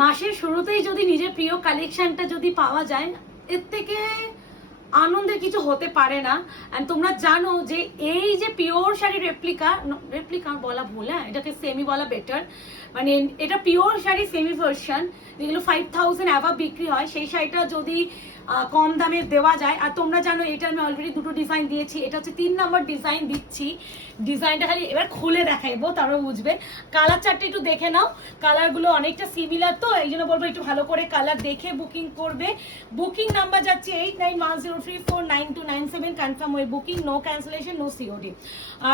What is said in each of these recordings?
মাসের শুরুতেই যদি নিজের প্রিয় কালেকশনটা যদি পাওয়া যায়, এর থেকে আনন্দের কিছু হতে পারে না। এন্ড তোমরা জানো যে এই যে পিওর শাড়ি রেপ্লিকা বলা ভুল, হ্যাঁ এটাকে সেমি বলা বেটার, মানে এটা পিওর শাড়ি সেমি ভার্সন, যেগুলো 5000 অ্যাভাব বিক্রি হয়, সেই শাড়িটা যদি কম দামে দেওয়া যায়। আর তোমরা জানো এটা আমি অলরেডি দুটো ডিজাইন দিয়েছি, এটা হচ্ছে 3 নম্বর ডিজাইন দিচ্ছি। ডিজাইনটা খালি এবার খুলে দেখাইবো, তারও বুঝবে। কালার চারটে একটু দেখে নাও, কালারগুলো অনেকটা সিমিলার, তো এই জন্য বলবো একটু ভালো করে কালার দেখে বুকিং করবে। বুকিং নাম্বার যাচ্ছে 8910349297, কনফার্ম হয়ে booking, no cancellation, no COD.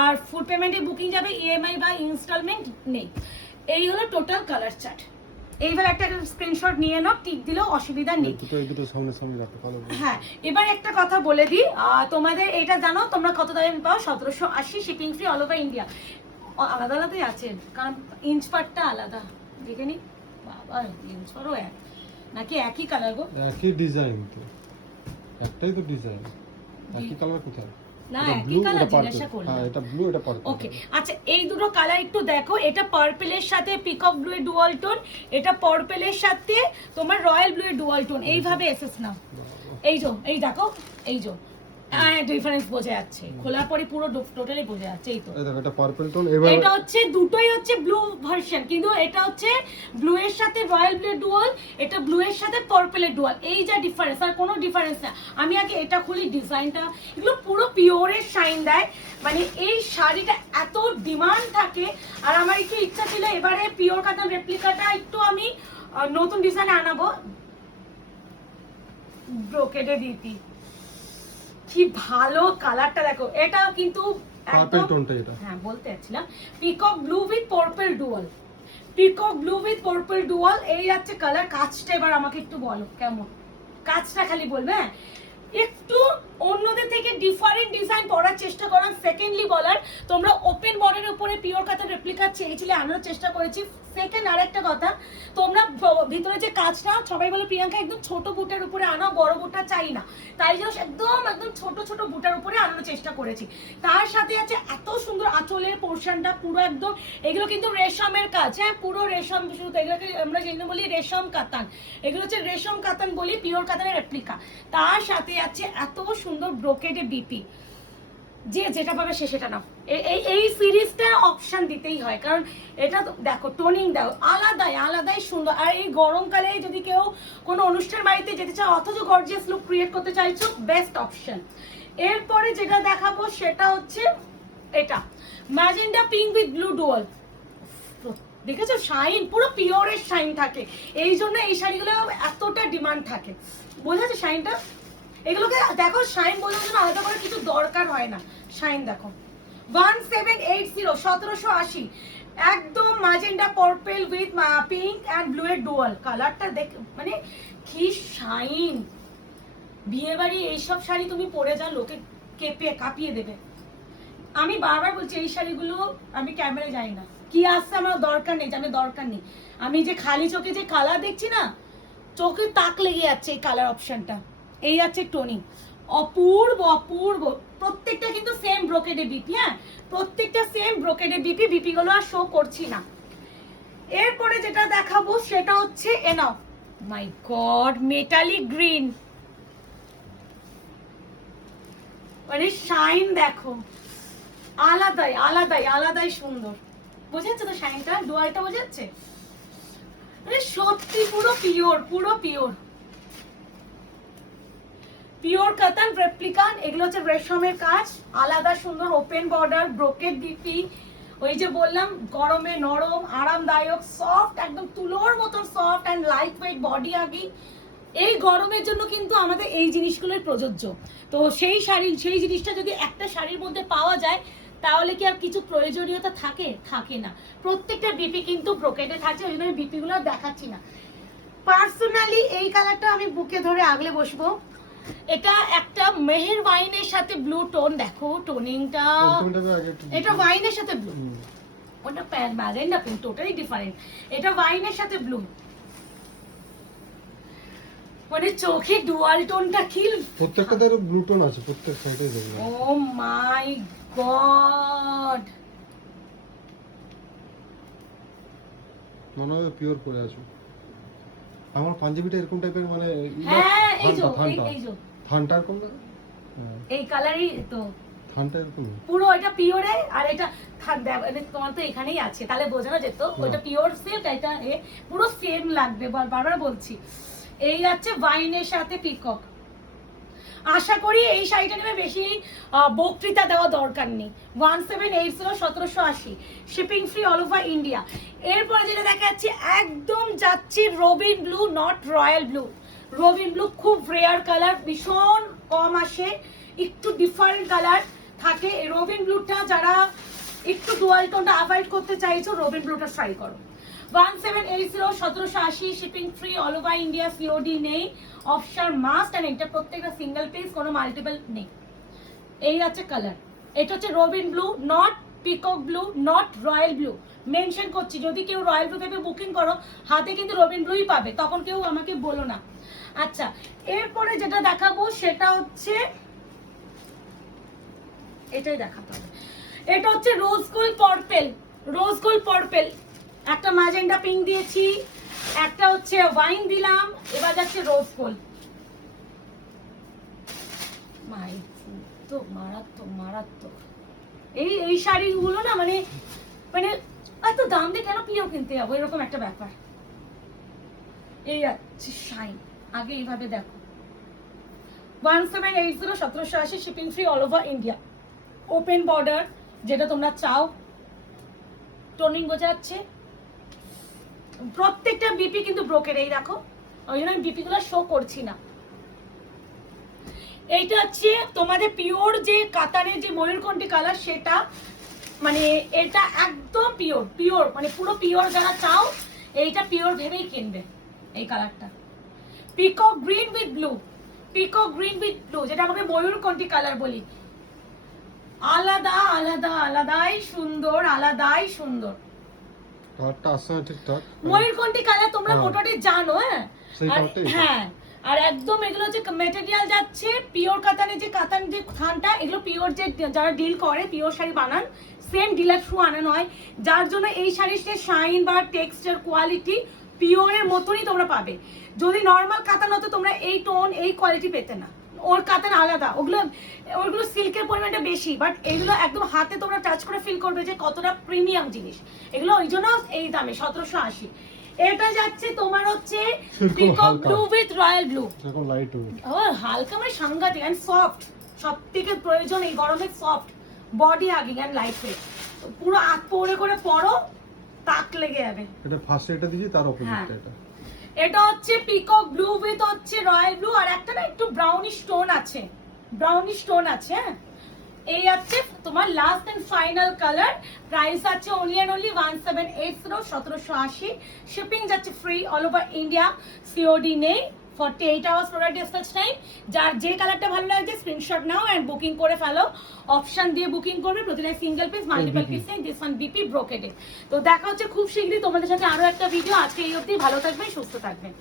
আর ফুল পেমেন্টে বুকিং যাবে, ইএমআই বা ইনস্টলমেন্ট নেই। এই হলো টোটাল কালার চার্ট। এইবার একটা স্ক্রিনশট নিয়ে নাও, টিক দিলেও অসুবিধা নেই। দুটো সামনে সামনে রাখো ভালো। হ্যাঁ, এবার একটা কথা বলে দিই, তোমাদের এটা জানো তোমরা কত দামে পাও? 1780, shipping free all over India. আলাদা আলাদাই আছে, কারণ ইঞ্চ পাটটা আলাদা, দেখে নি বাবা, ইঞ্চ পাটও এক নাকি একই কালার গো? একই ডিজাইন তো, একটাই তো ডিজাইন, একই কালার কোথায়? না একই কালার জিজ্ঞাসা করলাম। হ্যাঁ এটা ব্লু, এটা পার্পল। ওকে, আচ্ছা এই দুটো কালার একটু দেখো, এটা পার্পলের সাথে পিকক ব্লু এর ডুয়াল টোন, এটা পার্পলের সাথে তোমার রয়্যাল ব্লু এর ডুয়াল টোন, এইভাবে এসেস না। এই যে এই দেখো, এই যে ডিফারেন্স বোঝা যাচ্ছে, খোলার পরে পুরো টোটালি বোঝা যাচ্ছে। এই তো এটা পার্পল টোন, এবার এটা হচ্ছে দুটোই হচ্ছে ব্লু ভার্সন, কিন্তু এটা হচ্ছে ব্লু এর সাথে রয়্যাল ব্লু এর ডুয়াল, এটা ব্লু এর সাথে পার্পল এর ডুয়াল, এই যা ডিফারেন্স, আর কোনো ডিফারেন্স না। আমি আগে এটা খুলি, ডিজাইনটা এগুলো পুরো পিওরের শাইন দেয়, মানে এই শাড়িটা এত ডিমান্ড থাকে। আর আমার একটু ইচ্ছা ছিল এবারে পিওর কাতান রেপ্লিকাটা একটু আমি নতুন ডিজাইনে আনাবো, ব্রোকেডে দিতি। কি ভালো কালারটা দেখো, এটা কিন্তু পার্পল টোনটা এটা। হ্যাঁ বলতে যাচ্ছিলাম, peacock blue with purple dual, peacock blue with purple dual, এই যাচ্ছে কালার। কাজটা এবার আমাকে একটু বলো কেমন, কাজটা খালি বলবে। হ্যাঁ একটু অন্যদের থেকে ডিফারেন্ট ডিজাইন পরার চেষ্টা করার। সেকেন্ডলি বলার, তোমরা ওপেন বর্ডারের উপরে পিওর কাতান রেপ্লিকা চেয়েছিলে, আনার চেষ্টা করেছি। সেকেন্ড আরেকটা কথা, তোমরা ভিতরে যে কাজটা সবাই বলে প্রিয়াঙ্কা একদম ছোট বুটের উপরে আনো, বড় বুটটা চাই না, তাই জন্য একদম একদম ছোট ছোট বুটার উপরে আনানোর চেষ্টা করেছি। তার সাথে আছে এত সুন্দর আঁচলের পোর্শনটা পুরো একদম, এগুলো কিন্তু রেশমের কাজ, হ্যাঁ পুরো রেশম, শুধু এগুলোকে আমরা যেগুলো বলি রেশম কাতান, এগুলো হচ্ছে রেশম কাতান বলি, পিওর কাতানের রেপ্লিকা। তার সাথে আছে এত সুন্দর ব্রোকেডে বিপি, যে যেটা পাবে সে সেটা নাও। এই সিরিজটা অপশন দিতেই হয়, কারণ এটা দেখো টোনিং দেখো আলাদাই আলাদাই সুন্দর। আর এই গরমকালে যদি কেউ কোনো অনুষ্ঠান বাড়িতে যেতে চাও অথচ গর্জিয়াস লুক ক্রিয়েট করতে চাইছো, বেস্ট অপশন। এরপরে যেটা দেখাবো সেটা হচ্ছে এটা magenta pink with blue dual. দেখেছো শাইন, পুরো পিওরের শাইন থাকে, এই জন্য এই শাড়িগুলো এতটা ডিমান্ড থাকে। বোঝা যাচ্ছে শাইনটা? এগুলোকে দেখো শাইন বোঝার জন্য আলাদা করে কিছু দরকার হয় না। শাইন দেখো 1780, 1780, একদম magenta purple with pink and blue এর ডুয়াল। কালারটা দেখ, মানে কি শাইন। বিয়ে বাড়ি এইসব শাড়ি তুমি পরে যা, লোকে কেঁপে কাঁপিয়ে দেবে। আমি বারবার বলছি এই শাড়িগুলো আমি ক্যামেরায় যাই না, কি আসছে আমার দরকার নেই, জানে দরকার নেই। আমি যে খালি চোখে যে কালার দেখছি না, চোখে তাক লেগে যাচ্ছে এই কালার অপশনটা। এই আছে টোনিং, অপূর্ব অপূর্ব। প্রত্যেকটা কিন্তু সেম ব্রোকেডে বিপি, হ্যাঁ প্রত্যেকটা সেম ব্রোকেডে বিপি, বিপি গুলো আর শো করছি না। এরপরে যেটা দেখাবো সেটা হচ্ছে এনাও, মাই গড, মেটালিক গ্রিন, মানে শাইন দেখো আলাদাই আলাদাই আলাদাই সুন্দর। বোঝাচ্ছে তো শাইনটা, ডুয়ালটা বোঝাচ্ছে, মানে সত্যি পুরো পিওর, পুরো পিওর, পিওর কাতান রেপ্লিকান। এগুলো হচ্ছে রেশমের কাজ, আলাদা সুন্দর ওপেন বর্ডার, ব্রোকেড ডিপি। ওই যে বললাম গরমে নরম আরামদায়ক, সফট, একদম তুলোর মতন soft and light weight body আগি। এই গরমের জন্য কিন্তু আমাদের এই জিনিসগুলোই প্রযোজ্য। তো সেই শাড়ি, সেই জিনিসটা যদি একটা শাড়ির মধ্যে পাওয়া যায়, তাহলে কি আর কিছু প্রয়োজনীয়তা থাকে? থাকে না। প্রত্যেকটা বিপি কিন্তু ব্রোকেডে থাকছে, ওই জন্য আমি বিপি গুলো দেখাচ্ছি না। পার্সোনালি এই কালারটা আমি বুকে ধরে আগলে বসবো। এটা একটা মেহের ওয়াইনের সাথে ব্লু টোন, দেখো টোনিংটা, এটা ওয়াইনের সাথে ব্লু, ওটা ম্যাজেন্ডা পিঙ্ক, টোটালি ডিফারেন্ট। এটা ওয়াইনের সাথে ব্লু, মানে চোখে ডুয়াল টোনটা কি, প্রত্যেকটা তার ব্লু টোন আছে প্রত্যেক সাইডে দেখো। ও মাই গড, মনে হয় পিওর করে আছে। আমার পাঞ্জাবিটা এরকম টাইপের মানে হ্যাঁ এই যে থানটা এই যে থানটা এরকম না? হ্যাঁ, এই কালারই তো থানটা এরকম। পুরো এটা পিওরে, আর এটা তোমার তো এখানেই আছে, তাহলে বোঝানো যেত ওইটা পিওর সিল্ক, এটা পুরো সেম লাগবে, বারবার বলছি। এই যাচ্ছে ওয়াইনের সাথে পিকক। আশা করি এই শাড়িটা নেবে, বেশি বক্তৃতা দেওয়া দরকার নেই। 1780 1780, shipping free all over India. এরপরে যেটা দেখা যাচ্ছে একদম যাচ্ছে Robin blue, not royal blue. Robin blue খুব রেয়ার কালার, ভীষণ কম আসে, একটু ডিফারেন্ট কালার থাকে। এই রবিন ব্লুটা যারা একটু ডুয়াল টোনটা অ্যাভয়েড করতে চাইছো, রবিন ব্লুটা ট্রাই করো। 1780 1780, shipping free all over India, COD নেই, অফশার মাস্ট, আর এটা প্রত্যেকটা সিঙ্গেল পিস, কোনো মাল্টিপল নেই। এই আছে কালার, এটা হচ্ছে Robin blue, not peacock blue, not royal blue. Mention করছি, যদি কেউ রয়্যাল ব্লু ভেবে বুকিং করো, হাতে কিন্তু রবিন ব্লুই পাবে, তখন কেউ আমাকে বলো না। আচ্ছা, এরপরে যেটা দেখাবো সেটা হচ্ছে এটাই দেখাতে হবে। এটা হচ্ছে rose gold purple, rose gold purple. একটা ম্যাজেন্ডা পিঙ্ক দিয়েছি, একটা হচ্ছে ওয়াইন দিলাম, এবার যাচ্ছে রোজ গোল্ড। মাই তো মারাত্মক মারাত্মক। এই শাড়িগুলো না মানে মানে এত দাম দিয়ে কেন পিও কিনতে যাবো, এরকম একটা ব্যাপার। এই আছে শাইন, আগে এইভাবে দেখো। 1780 1780, shipping free all over India, open border, যেটা তোমরা চাও। টোনিং বোঝা যাচ্ছে, প্রত্যেকটা বিপি কিন্তু ব্রোকের, এই দেখো, ওই জন্য আমি বিপি গুলো শো করছি না। এইটা হচ্ছে তোমাদের পিওর যে কাতানের যে ময়ূরকণ্ঠী কালার, সেটা মানে এটা একদম পিওর পিওর, মানে পুরো পিওর যারা চাও এইটা পিওর ভেবেই কিনবে। এই কালারটা peacock green with blue, peacock green with blue, যেটা আমাকে ময়ূরকণ্ঠী কালার বলি। আলাদা আলাদা আলাদাই সুন্দর, আলাদাই সুন্দর। কালারটা আসছে না ঠিকঠাক। ময়ূরকণ্ঠী কালার তোমরা মোটামুটি জানো। হ্যাঁ সেই কালারটাই। হ্যাঁ, আর একদম এগুলো যে মেটেরিয়াল যাচ্ছে পিওর কাতানের, যে কাতান যে থানটা, এগুলো পিওর যে যারা ডিল করে পিওর শাড়ি বানান, সেম ডিলার থ্রু আনানো হয়, যার জন্য এই শাড়ির শাইন বা টেক্সচার কোয়ালিটি পিওরের মতনই তোমরা পাবে। যদি নর্মাল কাতান হতো তোমরা এই টোন এই কোয়ালিটি পেতে না, ওর কাতান আলাদা, ওগুলো সিল্কের পরিমাণটা বেশি, বাট এগুলো একদম হাতে তোমরা টাচ করে ফিল করবে যে কতটা প্রিমিয়াম জিনিস এগুলো, ওই জন্য এই দামে 1780। এটা যাচ্ছে তোমার হচ্ছে peacock blue with royal blue, এখন লাইট ওয়েট। ও হালকা মানে সাংঘাতিক এন্ড সফট, সবথেকে প্রয়োজন এই গরমে soft, body hugging and light weight. পুরো হাত পরে করে পরো, তাক লেগে যাবে। এটা ফার্স্ট এটা দিয়েছি, তার হ্যাঁ। অপোজিটটা এটা। এটা হচ্ছে পিকক ব্লু উইথ হচ্ছে রয়্যাল ব্লু, আর একটা না একটু ব্রাউনিশ টোন আছে, ব্রাউনিশ টোন আছে। হ্যাঁ, এই আছে তোমার last and final colour. Price আছে অনলি এন্ড অনলি 1780 1780, শিপিং যাচ্ছে free all over India, COD নেই, 48 আওয়ার্স প্রোডাক্ট ডিসপ্যাচ টাইম। যার যে কালারটা ভালো লাগছে স্ক্রিনশট নাও এন্ড বুকিং করে ফেলো, অপশন দিয়ে বুকিং করবে, প্রতিটা সিঙ্গেল পিস মাল্টিপল পিস নেই, দিস ওয়ান বিপি ব্রোকেডে। তো দেখা হচ্ছে খুব শীঘ্রই তোমাদের সাথে আরো একটা ভিডিও। আজকে এই অবধি, ভালো থাকবেন, সুস্থ থাকবেন।